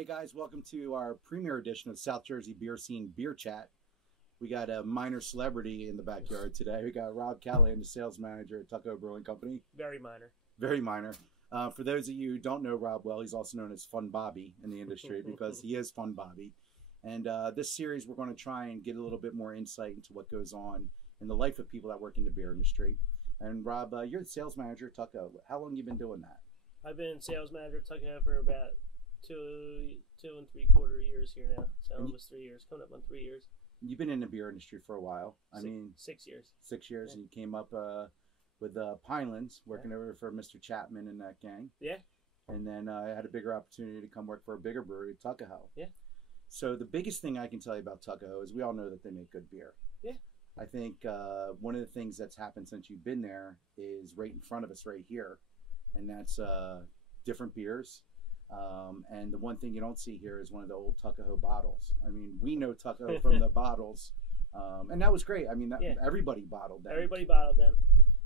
Hey guys, welcome to our premiere edition of South Jersey Beer Scene Beer Chat. We got a minor celebrity in the backyard today. We got Rob Callaghan, the sales manager at Tuckahoe Brewing Company. Very minor. Very minor. For those of you who don't know Rob well, he's also known as Fun Bobby in the industry because he is Fun Bobby. And this series, we're going to try and get a little bit more insight into what goes on in the life of people that work in the beer industry. And Rob, you're the sales manager at Tuckahoe. How long have you been doing that? I've been sales manager at Tuckahoe for about two and 3/4 years here now. So almost 3 years, coming up on 3 years. You've been in the beer industry for a while. I mean, 6 years. 6 years, Yeah. and you came up with Pinelands, working over for Mr. Chapman and that gang. Yeah. And then I had a bigger opportunity to come work for a bigger brewery, Tuckahoe. Yeah. So the biggest thing I can tell you about Tuckahoe is we all know that they make good beer. Yeah. I think one of the things that's happened since you've been there is right in front of us right here, and that's different beers. And the one thing you don't see here is one of the old Tuckahoe bottles. I mean, we know Tuckahoe from the bottles, and that was great. I mean, everybody bottled them. Everybody bottled them.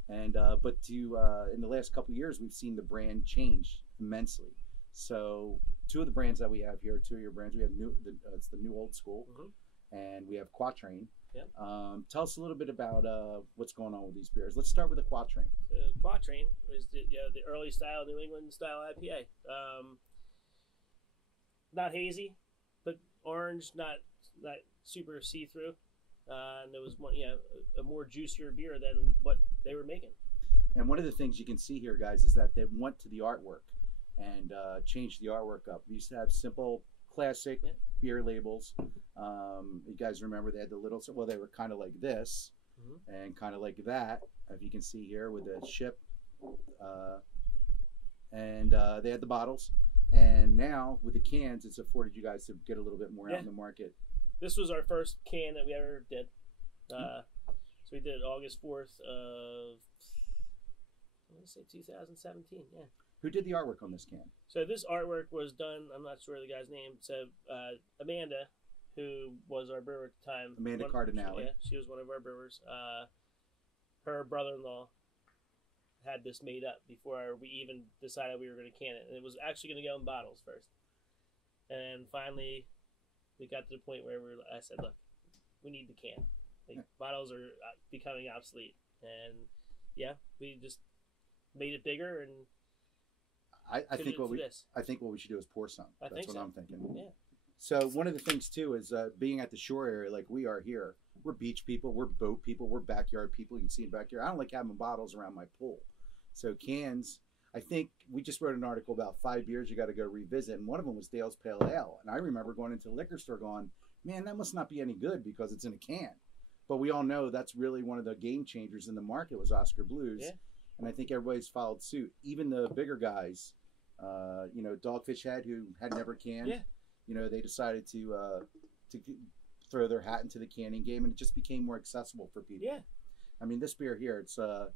And but in the last couple of years, we've seen the brand change immensely. So two of the brands that we have here, two of your brands, we have it's the New Old School, and we have Quatrain. Yep. Tell us a little bit about what's going on with these beers. Let's start with the Quatrain. The Quatrain is the early style New England style IPA. Not hazy, but orange, not super see-through. And it was a more juicier beer than what they were making. And one of the things you can see here, guys, is that they went to the artwork and changed the artwork up. We used to have simple, classic beer labels. You guys remember they had the little, well, they were kind of like this and kind of like that, if you can see here with the ship. And they had the bottles. And now with the cans, it's afforded you guys to get a little bit more out in the market. This was our first can that we ever did. So we did it August 4th of, I want to say 2017, yeah. Who did the artwork on this can? So this artwork was done, I'm not sure the guy's name, so Amanda, who was our brewer at the time. Amanda Cardinale. Yeah, she was one of our brewers. Her brother-in-law had this made up before we even decided we were going to can it. And it was actually going to go in bottles first. And finally, we got to the point where I said, look, we need the can. Bottles are becoming obsolete. And we just made it bigger, and I think what we should do is pour some. That's what I'm thinking. Yeah. So one of the things too is being at the shore area like we are here. We're beach people, we're boat people, we're backyard people. You can see in back here. I don't like having bottles around my pool. So cans, I think we just wrote an article about 5 beers you got to go revisit, and one of them was Dale's Pale Ale. And I remember going into the liquor store going, man, that must not be any good because it's in a can. But we all know that's really one of the game changers in the market was Oscar Blues. Yeah. And I think everybody's followed suit. Even the bigger guys, Dogfish Head, who had never canned, they decided to throw their hat into the canning game, and it just became more accessible for people. Yeah. I mean, this beer here, it's look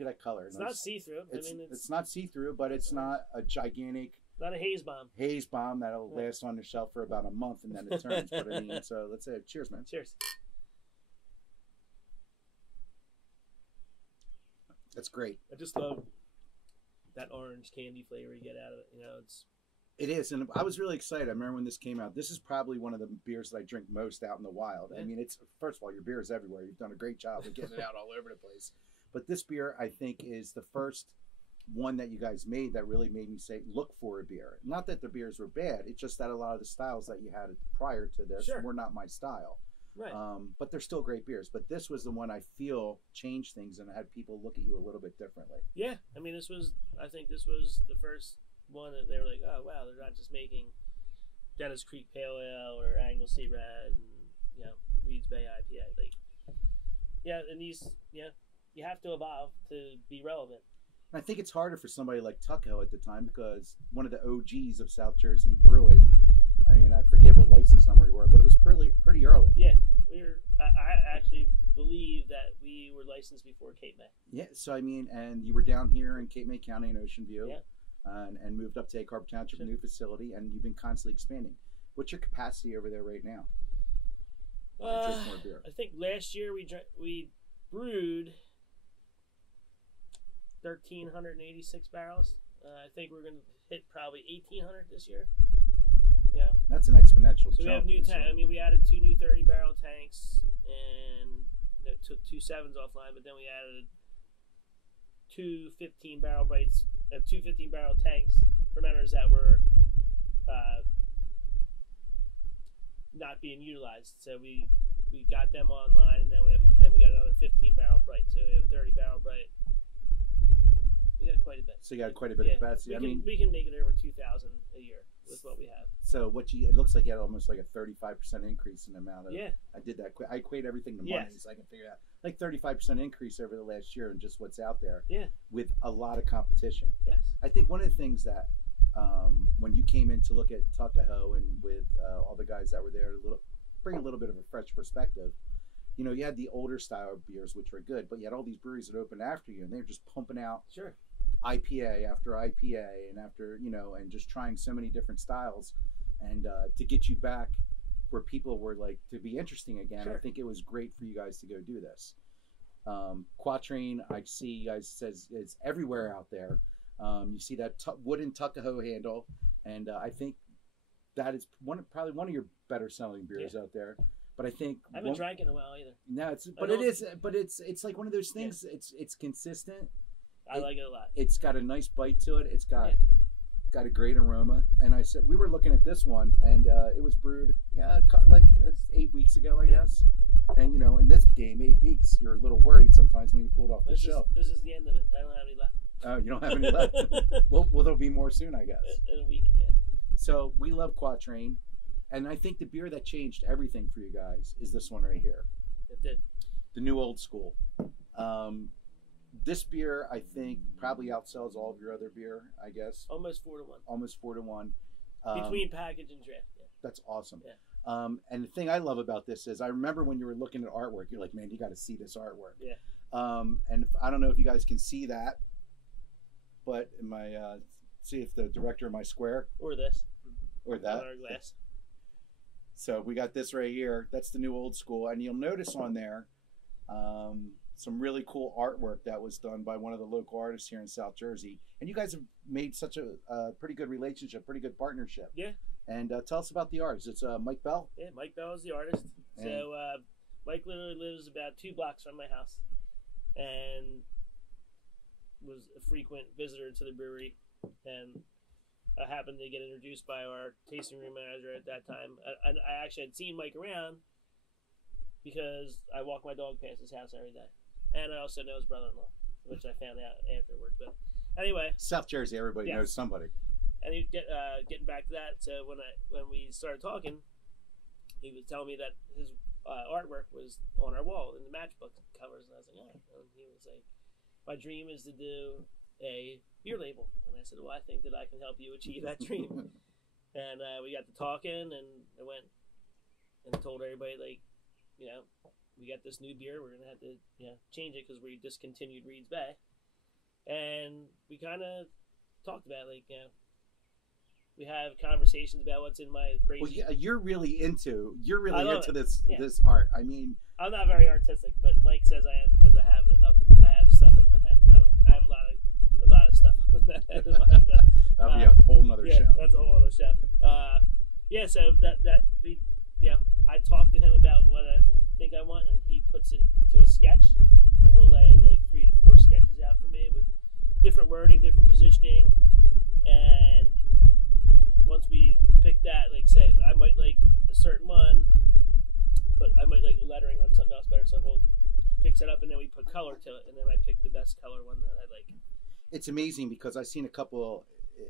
at that color. It's not see-through. It's not see-through, but it's not a gigantic. Not a haze bomb. Haze bomb that'll last on the shelf for about a month and then it turns. But I mean, so let's say cheers, man. Cheers. That's great. I just love that orange candy flavor you get out of it. It is, and I was really excited. I remember when this came out. This is probably one of the beers that I drink most out in the wild. Yeah. I mean, it's first of all, your beer is everywhere. You've done a great job of getting it out all over the place. But this beer, I think, is the first one that you guys made that really made me say, look for a beer. Not that the beers were bad. It's just that a lot of the styles that you had prior to this were not my style. Right. But they're still great beers. But this was the one I feel changed things and had people look at you a little bit differently. Yeah. I mean, I think this was the first one that they were like, oh, wow, they're not just making Dennis Creek Pale Ale or Anglesey Red and, Reed's Bay IPA. And these, you have to evolve to be relevant. And I think it's harder for somebody like Tuckahoe at the time because one of the OGs of South Jersey Brewing, I mean, I forget what license number we were, but it was pretty early. Yeah, I actually believe that we were licensed before Cape May. Yeah, so I mean, and you were down here in Cape May County in Ocean View, and moved up to Egg Harbor Township, a new facility, and you've been constantly expanding. What's your capacity over there right now? Drink more beer. I think last year we brewed 1,386 barrels. I think we're going to hit probably 1,800 this year. Yeah. That's an exponential So we have new tanks. I mean, we added 2 new 30-barrel tanks and took 2 7s offline, but then we added 2 15-barrel brights, 2 15-barrel tanks fermenters that were not being utilized. So we got them online, and then we got another 15-barrel bright. So we have a 30-barrel bright. We got quite a bit. So you got quite a bit of capacity. We can make it over 2,000 a year with what we have. So it looks like you had almost like a 35% increase in the amount of. Yeah. I did that. I equate everything to money, so I can figure out like 35% increase over the last year and just what's out there. Yeah. With a lot of competition. Yes. I think one of the things that when you came in to look at Tuckahoe and with all the guys that were there, bring a little bit of a fresh perspective. You know, you had the older style beers, which were good, but you had all these breweries that opened after you, and they were just pumping out. Sure. IPA after IPA and after, and just trying so many different styles, and to get you back where people were like to be interesting again. Sure. I think it was great for you guys to go do this. Quatrain, I see you guys says it's everywhere out there. You see that wooden Tuckahoe handle, and I think that is probably one of your better selling beers out there. But I think I haven't drank in a while either. No, it's like one of those things. Yeah. It's consistent. I like it a lot. It's got a nice bite to it. It's got a great aroma. And I said we were looking at this one, and it was brewed like 8 weeks ago, I guess. And in this game, 8 weeks, you're a little worried sometimes when you pull it off the shelf. This is the end of it. I don't have any left. Oh, you don't have any left? Well, there'll be more soon, I guess. In a week, yeah. So we love Quatrain, and I think the beer that changed everything for you guys is this one right here. It did. The new old school. This beer, I think, probably outsells all of your other beer, I guess. Almost 4 to 1. Almost 4 to 1. Between package and draft, yeah. That's awesome. Yeah. And the thing I love about this is I remember when you were looking at artwork, you're like, man, you got to see this artwork. Yeah. And I don't know if you guys can see that, but in my see if the director of my square. Or this. Or that. On our glass. So we got this right here. That's the new old school. And you'll notice on there some really cool artwork that was done by one of the local artists here in South Jersey. And you guys have made such a pretty good relationship, pretty good partnership. Yeah. And tell us about the artist. It's Mike Bell. Yeah, Mike Bell is the artist. And so Mike literally lives about 2 blocks from my house and was a frequent visitor to the brewery. And I happened to get introduced by our tasting room manager at that time. I actually had seen Mike around because I walk my dog past his house every day. And I also know his brother-in-law, which I found out afterwards. But anyway. South Jersey, everybody knows somebody. And getting back to that, so when we started talking, he was telling me that his artwork was on our wall in the matchbook covers. And I was like, oh. And he was like, my dream is to do a beer label. And I said, well, I think that I can help you achieve that dream. And we got to talking, and I went and told everybody, like, we got this new beer. We're going to have to change it because we discontinued Reed's Bay. And we kind of talked about, like, we have conversations about what's in my crazy. Well, yeah, you're really into this Yeah. this art. I mean, I'm not very artistic, but Mike says I am because I have stuff in my head. I have a lot of stuff in my head. But that'll be a whole nother show. That's a whole other show. So I talked to him about what I think I want, and he puts it to a sketch, and he'll lay like 3 to 4 sketches out for me with different wording, different positioning, and once we pick that, like, say I might like a certain one, but I might like lettering on something else better, so he'll fix it up, and then we put color to it, and then I pick the best color one that I like. It's amazing because I've seen a couple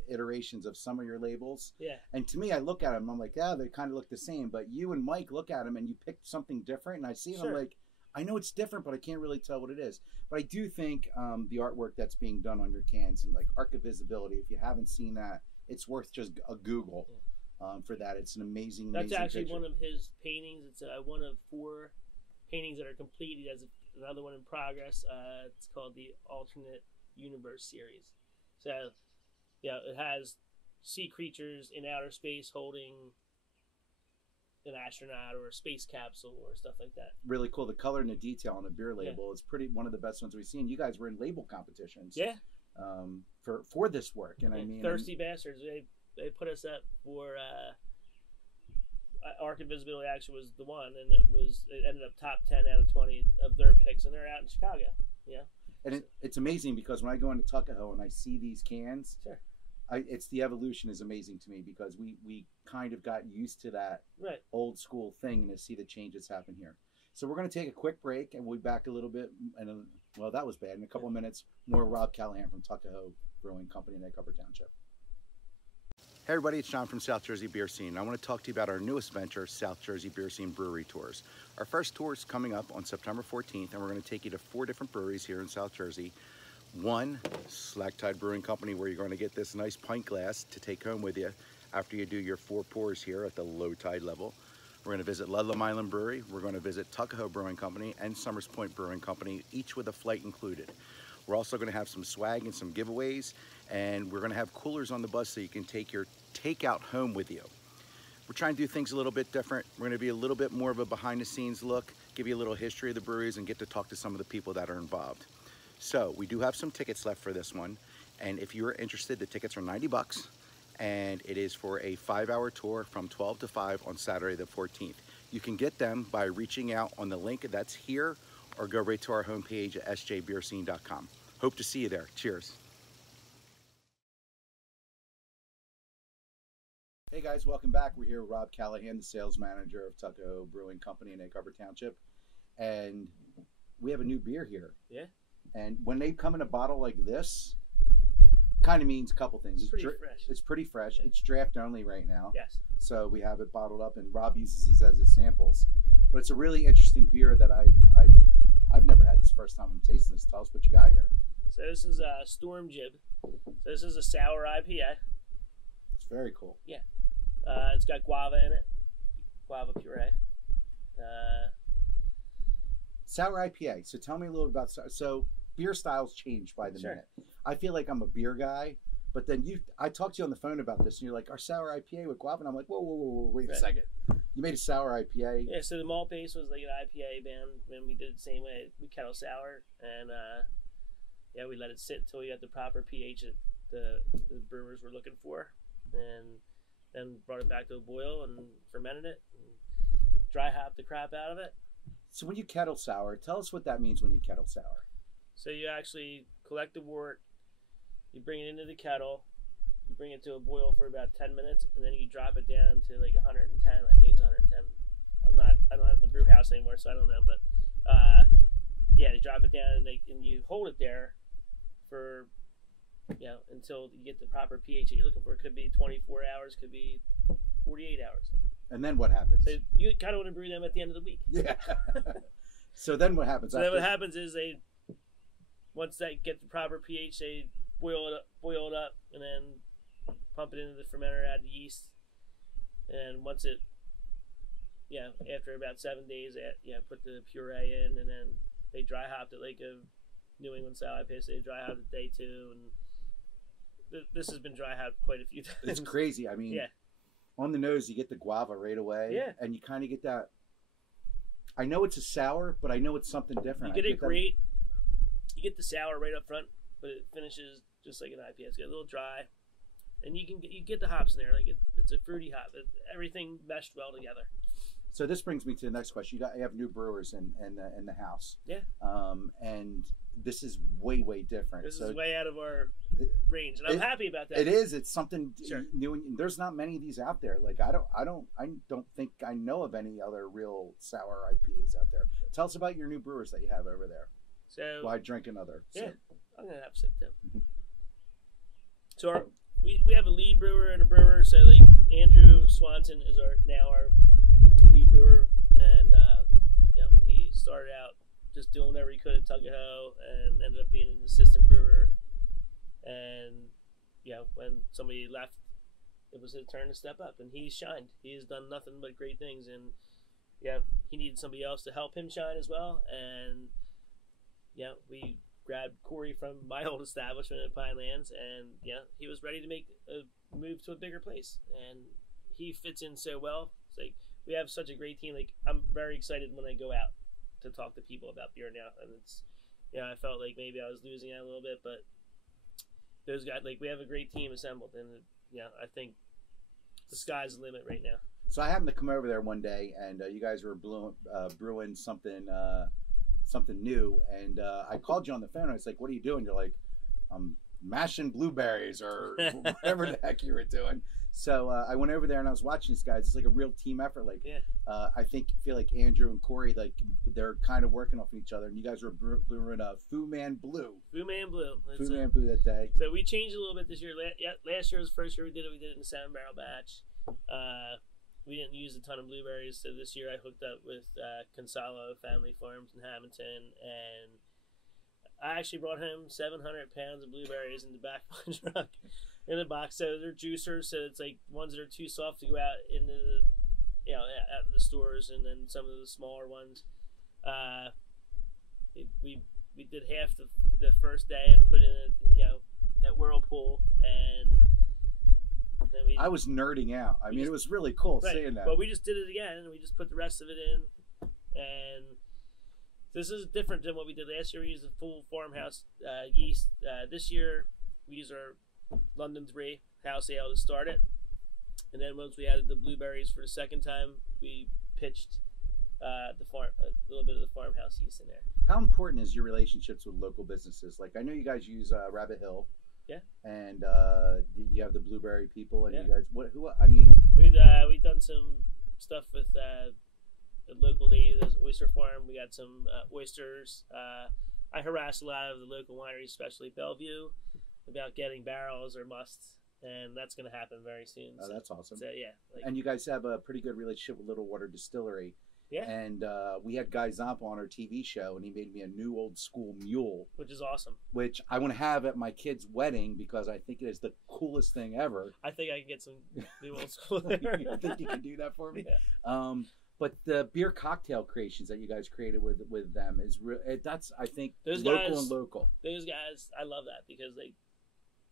iterations of some of your labels. Yeah. And to me, I look at them, I'm like, yeah, they kind of look the same. But you and Mike look at them, and you pick something different. And I see them, I'm like, I know it's different, but I can't really tell what it is. But I do think the artwork that's being done on your cans and like Archivisibility, if you haven't seen that, it's worth just a Google for that. It's an amazing. That's actually picture. One of his paintings. It's one of 4 paintings that are complete. He has another one in progress. It's called the Alternate Universe series. So, it has sea creatures in outer space holding an astronaut or a space capsule or stuff like that. Really cool. The color and the detail on the beer label is one of the best ones we've seen. You guys were in label competitions. Yeah. for this work. And I mean, thirsty bastards. They put us up for Arc Invisibility actually was the one, and it ended up top 10 out of 20 of their picks, and they're out in Chicago. Yeah. And it's amazing because when I go into Tuckahoe and I see these cans, sure. It's the evolution is amazing to me because we kind of got used to that old school thing and to see the changes happen here. So we're going to take a quick break and we'll be back a little bit. And well, that was bad. In a couple of minutes, more Rob Callaghan from Tuckahoe Brewing Company in Egg Harbor Township. Hey everybody, it's John from South Jersey Beer Scene. I want to talk to you about our newest venture, South Jersey Beer Scene Brewery Tours. Our first tour is coming up on September 14th, and we're going to take you to 4 different breweries here in South Jersey. One, Slack Tide Brewing Company, where you're going to get this nice pint glass to take home with you after you do your 4 pours here at the low tide level. We're going to visit Ludlam Island Brewery. We're going to visit Tuckahoe Brewing Company and Summers Point Brewing Company, each with a flight included. We're also going to have some swag and some giveaways, and we're going to have coolers on the bus so you can take your takeout home with you. We're trying to do things a little bit different. We're going to be a little bit more of a behind-the-scenes look, give you a little history of the breweries, and get to talk to some of the people that are involved. So we do have some tickets left for this one, and if you are interested, the tickets are $90, and it is for a 5-hour tour from 12 to 5 on Saturday the 14th. You can get them by reaching out on the link that's here, or go right to our homepage at sjbeerscene.com. Hope to see you there. Cheers. Hey guys, welcome back. We're here with Rob Callaghan, the sales manager of Tuckahoe Brewing Company in Egg Harbor Township, and we have a new beer here. Yeah. And when they come in a bottle like this, kind of means a couple things. It's pretty fresh. It's pretty fresh. Yeah. It's draft only right now. Yes. So we have it bottled up, and Rob uses these as his samples. But it's a really interesting beer that I've never had. This first time I'm tasting this. Tell us what you got here. So this is a Storm Jib. So this is a sour IPA. It's very cool. Yeah. It's got guava in it. Guava puree. Sour IPA. So tell me a little about so beer styles change by the minute. I feel like I'm a beer guy, but then I talked to you on the phone about this, and you're like, our sour IPA with guava, and I'm like, whoa, wait a second. You made a sour IPA. Yeah. So the malt base was like an IPA band, and we did it the same way. We kettle sour, and yeah, we let it sit until we got the proper pH that the brewers were looking for, and then brought it back to a boil and fermented it, and dry hopped the crap out of it. So when you kettle sour, tell us what that means when you kettle sour. So you actually collect the wort, you bring it into the kettle, you bring it to a boil for about 10 minutes, and then you drop it down to like 110. I think it's 110. I don't have the brew house anymore, so I don't know. But yeah, you drop it down and you hold it there for until you get the proper pH that you're looking for. It could be 24 hours, could be 48 hours. And then what happens? So you kind of want to brew them at the end of the week. Yeah. So then what happens? So then what happens is once they get the proper pH, they boil it up, and then pump it into the fermenter, add the yeast, and once it, after about 7 days, put the puree in, and then they dry hopped it like a New England style IPA. So they dry hopped it day 2, and this has been dry hopped quite a few times. It's crazy. I mean, on the nose, you get the guava right away, and you kind of get that. I know it's a sour, but I know it's something different. You get it great. You get the sour right up front, but it finishes just like an IPA. It's got a little dry, and you get the hops in there. Like it's a fruity hop. Everything meshed well together. So this brings me to the next question. You have new brewers in the house. Yeah. And this is way different. This is way out of our range, and I'm happy about that. It is. It's something new, and there's not many of these out there. Like I don't think I know of any other real sour IPAs out there. Tell us about your new brewers that you have over there. So I drink another. Yeah, I'm gonna have a sip too. So we have a lead brewer and a brewer. So like Andrew Swanson is now our lead brewer, and he started out just doing whatever he could at Tuckahoe, and ended up being an assistant brewer. And when somebody left, it was his turn to step up, and he's shined. He has done nothing but great things, and he needed somebody else to help him shine as well. And we grabbed Corey from my old establishment at Pinelands, and he was ready to make a move to a bigger place, and he fits in so well. It's like we have such a great team. Like I'm very excited when I go out to talk to people about beer now, and it's I felt like maybe I was losing out a little bit, but those guys, like we have a great team assembled, and I think the sky's the limit right now. So I happened to come over there one day, and you guys were brewing something new, and I called you on the phone. I was like, "What are you doing?" You're like, "I'm mashing blueberries," or whatever the heck you were doing. So I went over there and I was watching these guys. It's like a real team effort. Like, I feel like Andrew and Corey, like they're kind of working off each other. And you guys were brewing Fu Man Blue. Fu Man Blue. Fu Man Blue that day. So we changed a little bit this year. Last year was the first year we did it. We did it in a 7-barrel batch. We didn't use a ton of blueberries. So this year I hooked up with Consalo Family Farms in Hamilton, and I actually brought home 700 pounds of blueberries in the back of my truck in a box. So they're juicers, so it's like ones that are too soft to go out into the, out in the stores, and then some of the smaller ones. We did half the first day and put in at Whirlpool, and then I was nerding out. I mean, it was really cool seeing that. But we just did it again, and we just put the rest of it in, and this is different than what we did last year. We used a full farmhouse yeast. This year, we used our London 3 house ale to start it. And then once we added the blueberries for the second time, we pitched a little bit of the farmhouse yeast in there. How important is your relationships with local businesses? Like, I know you guys use Rabbit Hill. Yeah. And you have the blueberry people, and you guys, we've done some stuff with the local lady, there's oyster farm. We got some oysters. I harass a lot of the local wineries, especially Bellevue, about getting barrels or musts, and that's going to happen very soon. Oh, that's awesome. So, and you guys have a pretty good relationship with Little Water Distillery. Yeah. And we had Guy Zompa on our TV show, and he made me a new old school mule. Which is awesome. Which I want to have at my kid's wedding because I think it is the coolest thing ever. I think I can get some new old school there. You think you can do that for me? Yeah. But the beer cocktail creations that you guys created with them is real. That's, I think, those local guys, and local. Those guys, I love that because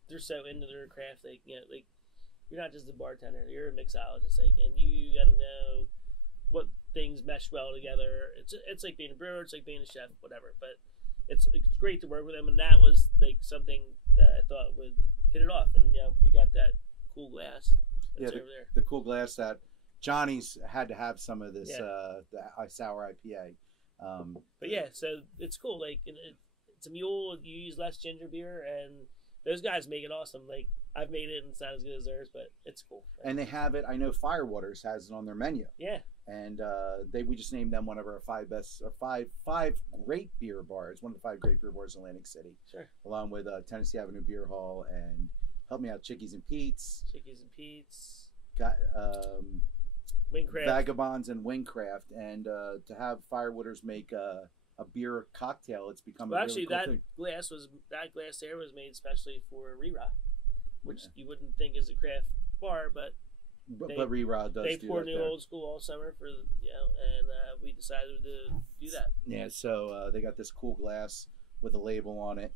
they're so into their craft. You're not just a bartender; you're a mixologist. And you got to know what things mesh well together. It's like being a brewer. It's like being a chef, whatever. But it's great to work with them, and that was like something that I thought would hit it off. And we got that cool glass. That's over there. The cool glass that Johnny's had to have some of this the sour IPA. But yeah, so it's cool. It's a mule. You use less ginger beer, and those guys make it awesome. I've made it, and it's not as good as theirs, but it's cool. And they have it. I know Firewaters has it on their menu. Yeah. And we just named them one of our five great beer bars. One of the 5 great beer bars in Atlantic City. Sure. Along with Tennessee Avenue Beer Hall and help me out, Chickies and Pete's. Got Wingcraft. Vagabonds and Wingcraft, and to have Firewaters make a beer cocktail, it's become a really cool thing. That glass there was made especially for Rerod, which you wouldn't think is a craft bar, but Rerod does. They pour new old school all summer for and we decided to do that. Yeah, so they got this cool glass with a label on it.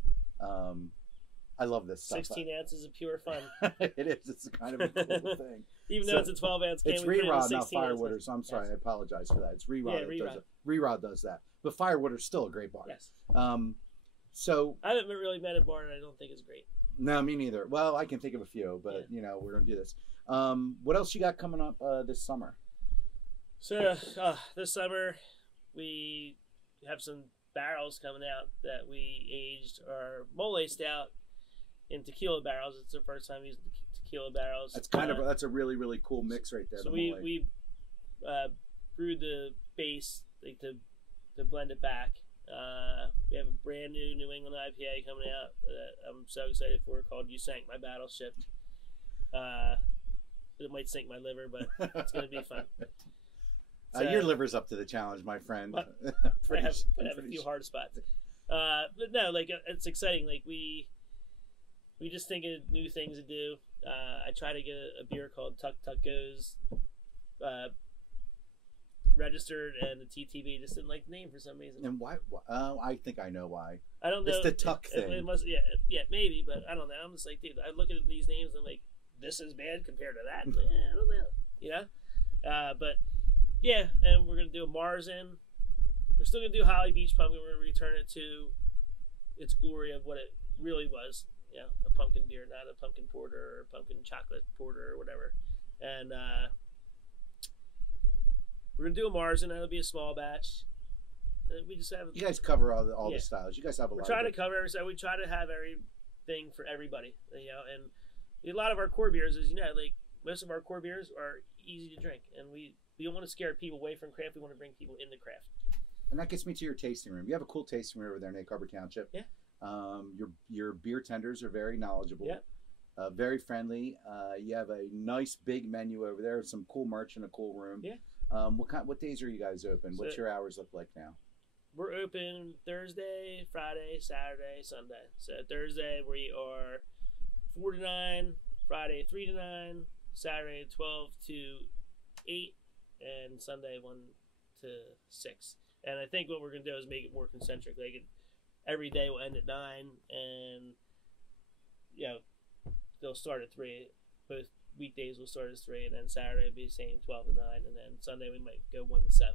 I love this stuff. 16 ounces of pure fun. It is. It's kind of a cool thing. Even though it's a 12-ounce can. It's Rerod, not Firewaters. I'm sorry. I apologize for that. It's Rerod. Yeah, Rerod does that. But Firewaters still a great bar. Yes. So I haven't really met a bar and I don't think it's great. No, me neither. Well, I can think of a few, but we're going to do this. What else you got coming up this summer? So this summer we have some barrels coming out that we aged our mole stout in tequila barrels. It's the first time we used tequila barrels. That's a really, really cool mix right there. So we brewed the base to blend it back. We have a brand new England IPA coming out that I'm so excited for, called "You Sank My Battleship." It might sink my liver, but it's going to be fun. Your liver's up to the challenge, my friend. I have a few hard spots. But no, it's exciting. We just think of new things to do. I try to get a beer called Tuckahoe's registered, and the TTB just didn't like the name for some reason. And why? I think I know why. I don't know. It's the Tuck thing. It must, maybe, but I don't know. I'm just like, dude, I look at these names and I'm like, this is bad compared to that. I don't know. But yeah, and we're gonna do a Marzen. We're still gonna do Holly Beach Pumpkin. We're gonna return it to its glory of what it really was. you know, a pumpkin beer, not a pumpkin porter or pumpkin chocolate porter or whatever. And we're gonna do a Marzen. That'll be a small batch. And we just have. You guys cover all the styles. You guys have a lot. We're trying to cover everything. So we try to have everything for everybody. You know, and a lot of our core beers is, you know, like most of our core beers are easy to drink, and we don't want to scare people away from craft. We want to bring people into craft. And that gets me to your tasting room. You have a cool tasting room over there in Egg Harbor Township. Yeah. Your beer tenders are very knowledgeable. Yeah. Very friendly. You have a nice big menu over there. Some cool merch in a cool room. Yeah. What days are you guys open? What's your hours look like now? We're open Thursday, Friday, Saturday, Sunday. So Thursday we are 4 to 9, Friday 3 to 9, Saturday 12 to 8, and Sunday 1 to 6. And I think what we're gonna do is make it more concentric. Like every day will end at 9, and you know they'll start at 3. Both weekdays will start at 3, and then Saturday will be the same 12 to 9, and then Sunday we might go 1 to 7.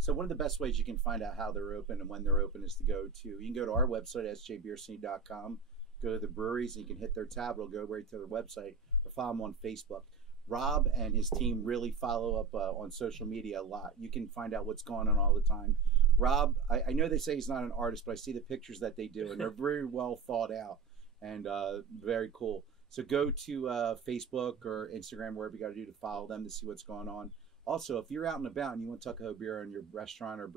So one of the best ways you can find out how they're open and when they're open is to you can go to our website, sjbeerscene.com, go to the breweries, and you can hit their tab. It'll go right to their website, or follow them on Facebook. Rob and his team really follow up on social media a lot. You can find out what's going on all the time. Rob, I know they say he's not an artist, but I see the pictures that they do, and they're very well thought out and very cool. So go to Facebook or Instagram, wherever you got to do to follow them to see what's going on. Also, if you're out and about and you want Tuckahoe beer in your restaurant or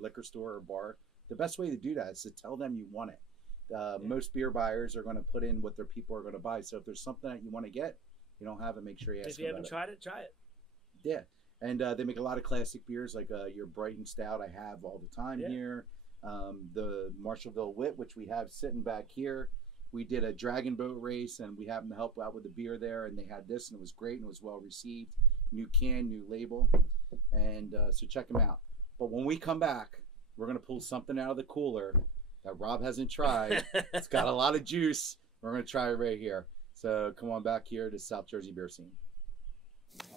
liquor store or bar, the best way to do that is to tell them you want it. Most beer buyers are going to put in what their people are going to buy. So if there's something that you want to get, you don't have it, make sure you ask. If you haven't tried it, try it. Yeah, and they make a lot of classic beers like your Brighton Stout. I have all the time here. The Marshallville Wit, which we have sitting back here. We did a dragon boat race, and we happened to help out with the beer there, and they had this, and it was great, and it was well received. New can, new label, and so check them out. But when we come back, we're going to pull something out of the cooler that Rob hasn't tried. It's got a lot of juice. We're going to try it right here. So come on back here to South Jersey Beer Scene.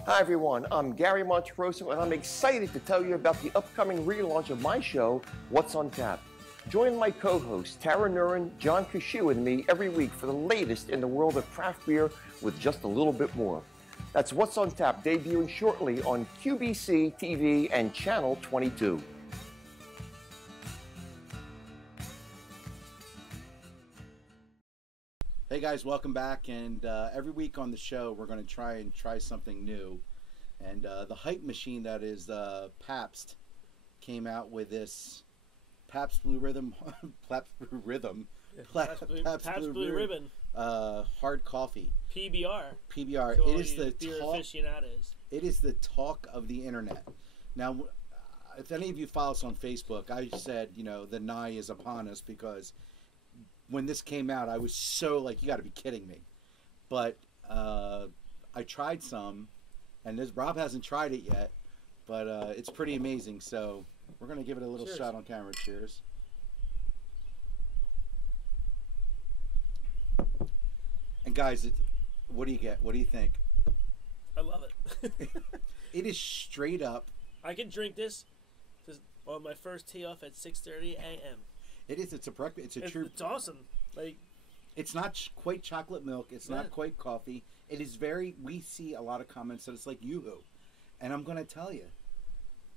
Hi everyone, I'm Gary Monterosso, and I'm excited to tell you about the upcoming relaunch of my show, What's on Tap. Join my co-hosts Tara Nurin, John Kashu, and me every week for the latest in the world of craft beer with just a little bit more. That's What's on Tap, debuting shortly on QBC TV and Channel 22. Hey guys, welcome back. And every week on the show, we're going to try something new. And the hype machine that is Pabst came out with this Pabst Blue Ribbon, Pabst Blue Ribbon, hard coffee. PBR. It is the beer talk. aficionados. It is the talk of the internet. Now, if any of you follow us on Facebook, I said, the nigh is upon us, because when this came out, I was so like, you got to be kidding me. But I tried some, and Rob hasn't tried it yet, but it's pretty amazing. So we're going to give it a little shot on camera. Cheers. And guys, what do you get? What do you think? I love it. It is straight up. I can drink this on my first tee off at 6:30 a.m. It is. It's It's awesome. Like, it's not quite chocolate milk. It's not quite coffee. It is we see a lot of comments that it's like Yoo-hoo. And I'm going to tell you,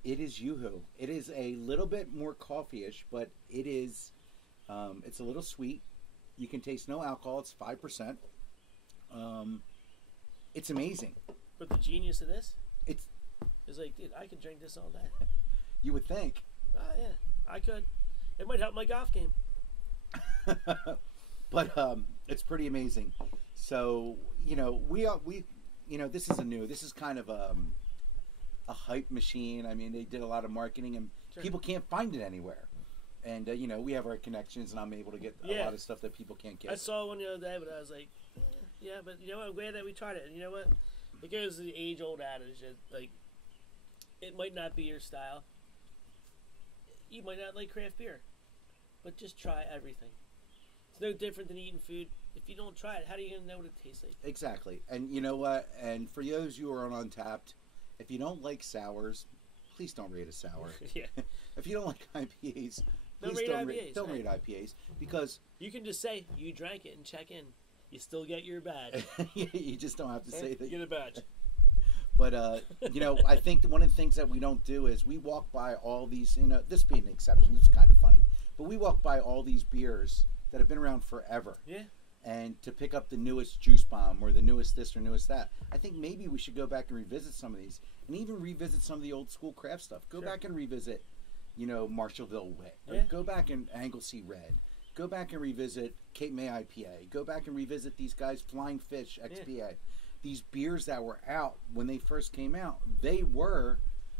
it is Yoo-hoo. It is a little bit more coffee-ish, but it is, it's a little sweet. You can taste no alcohol. It's 5%. It's amazing. But the genius of this, it's like, dude, I could drink this all day. You would think. Yeah, I could. It might help my golf game. But it's pretty amazing. So, this is kind of a hype machine. I mean, they did a lot of marketing, and people can't find it anywhere. And, we have our connections, and I'm able to get a lot of stuff that people can't get. I saw one the other day, but I was like, yeah, but I'm glad that we tried it. And you know what? It goes to the age-old adage that, like, it might not be your style. You might not like craft beer, but just try everything. It's no different than eating food. If you don't try it, how are you going to know what it tastes like? Exactly. And you know what? And for those who are on Untapped, if you don't like sours, please don't rate a sour. Yeah. If you don't like IPAs, Don't please rate IPAs. don't Right. rate IPAs because You can just say you drank it and check in. You still get your badge. you just don't have to say You that. get a badge. But you know, I think one of the things that we don't do is we walk by all these. You know, this being an exception, it's kind of funny, but we walk by all these beers that have been around forever. Yeah. And to pick up the newest juice bomb or the newest this or newest that, I think maybe we should go back and revisit some of these, and even revisit some of the old school craft stuff. Go back and revisit, you know, Marshallville Wit. Yeah. Go back and Anglesey Red. Go back and revisit Cape May IPA. Go back and revisit these guys, Flying Fish XPA. Yeah. These beers that were out when they first came out, they were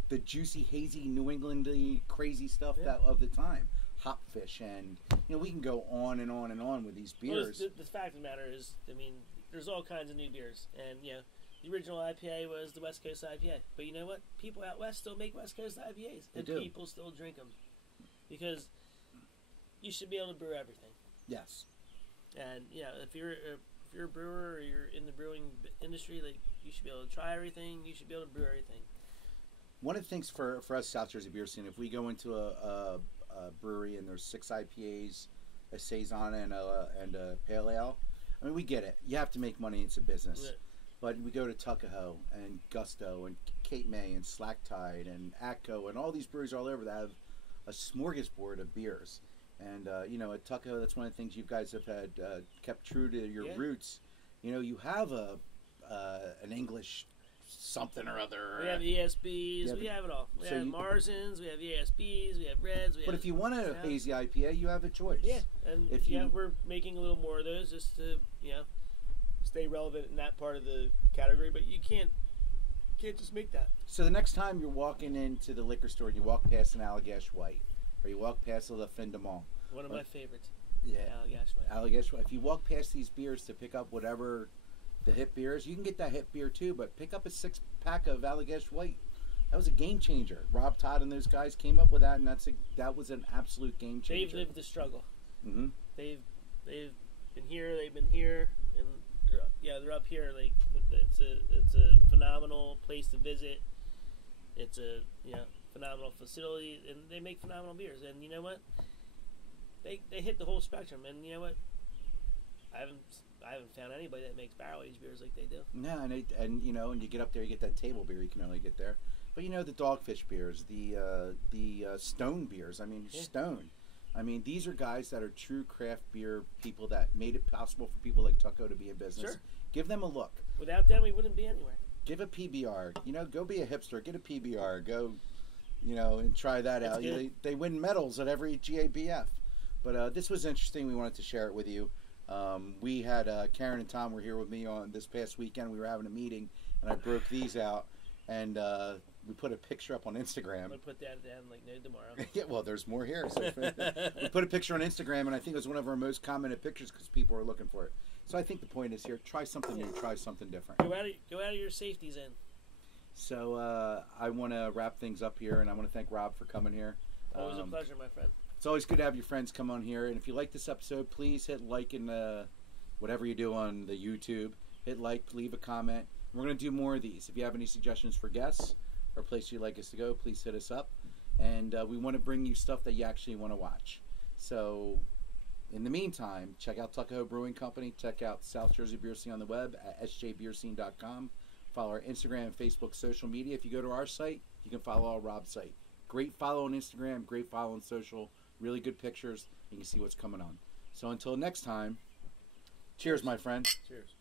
the juicy, hazy, New Englandy, crazy stuff that of the time. Hopfish, and you know, we can go on and on and on with these beers. Well, the fact of the matter is, I mean, there's all kinds of new beers, and you know, the original IPA was the West Coast IPA. But you know what? People out west still make West Coast IPAs, and people still drink them because you should be able to brew everything. Yes. And you know, if you're a brewer or you're in the brewing industry, like you should be able to try everything. You should be able to brew everything. One of the things for us South Jersey beer scene, if we go into a brewery and there's 6 IPAs, a saison, and a pale ale, I mean, we get it. You have to make money. It's a business. Yeah. But we go to Tuckahoe and Gusto and Cape May and Slack Tide and Atco and all these breweries all over that have a smorgasbord of beers. And you know, at Tuckahoe, that's one of the things you guys have had kept true to your roots. You know, you have an English something or other. We have ESBs. We have it all. We have Marzens. We have ESBs. We have Reds. But if you want a hazy IPA, you have a choice. Yeah, and we're making a little more of those just to stay relevant in that part of the category. But you can't just make that. So the next time you're walking into the liquor store and you walk past an Allagash White, or you walk past the Fin de Mont, one of my favorites. Yeah, Allagash White. Allagash White. If you walk past these beers to pick up whatever the hip beers, you can get that hip beer too, but pick up a 6-pack of Allagash White. That was a game changer. Rob Todd and those guys came up with that, and that was an absolute game changer. They've lived the struggle. Mm-hmm. They've been here. They've been here, and they're up here. Like it's a phenomenal place to visit. It's a phenomenal facility, and they make phenomenal beers. And you know what? They hit the whole spectrum. And you know what? I haven't found anybody that makes barrel aged beers like they do. No, and you get up there, you get that table beer you can only get there. But you know, the Dogfish beers, the Stone beers. I mean, Stone. I mean, these are guys that are true craft beer people that made it possible for people like Tuckahoe to be in business. Sure. Give them a look. Without them, we wouldn't be anywhere. Give a PBR. Go be a hipster. Get a PBR. Go, and try that out. They win medals at every GABF. But this was interesting. We wanted to share it with you. We had Karen and Tom were here with me on this past weekend. We were having a meeting, and I broke these out, and we put a picture up on Instagram. I'm going to put that down like no tomorrow. Yeah, well, there's more here. So we put a picture on Instagram, and I think it was one of our most commented pictures because people were looking for it. So I think the point is here, try something new, try something different. Go out of your safety zone. So I want to wrap things up here, and I want to thank Rob for coming here. Always a pleasure, my friend. It's always good to have your friends come on here. And if you like this episode, please hit like in whatever you do on the YouTube. Hit like, leave a comment. We're going to do more of these. If you have any suggestions for guests or places you'd like us to go, please hit us up. And we want to bring you stuff that you actually want to watch. So in the meantime, check out Tuckahoe Brewing Company. Check out South Jersey Beer Scene on the web at sjbeerscene.com. Follow our Instagram and Facebook social media. If you go to our site, you can follow our Rob's site. Great follow on Instagram, great follow on social. Really good pictures. You can see what's coming on. So until next time, cheers, my friend. Cheers.